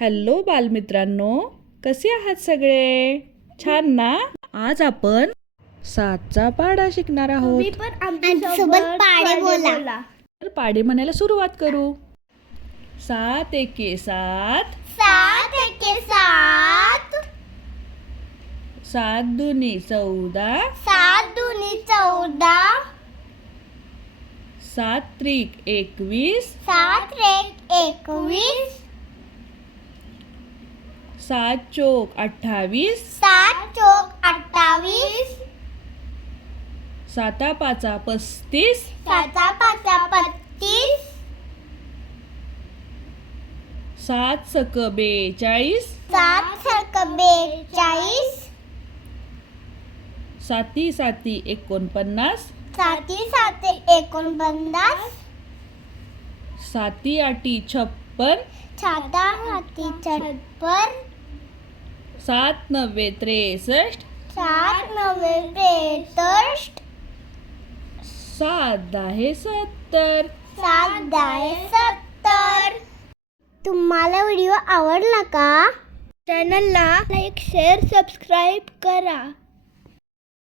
Hello बालमित्रांनो, कसे आहात सगळे? छान ना? आज आपण 7चा पाढा शिकणार आहोत. आमच्यासोबत पाढे बोला. तर पाढे म्हणायला सुरुवात करू. 7 एके 7, 7 एके 7, 7 दुनी 14, 7 दुनी 14, 7 त्रिक 21, 7 त्रिक 21, 7 चोक 28, 7 चोक 28, 7 पाचा 35, 7 पाचा 35, 7 सक 42, 7 सक 42, 7 साती 49, 7 7 49, 7 आठी 56, 7 8 56, 7 नव्वे 63, 7 9 63, 7 दहा 70. 7 10 70. तुम्हाला व्हिडिओ आवडला का? चॅनलला लाईक शेअर सबस्क्राईब करा.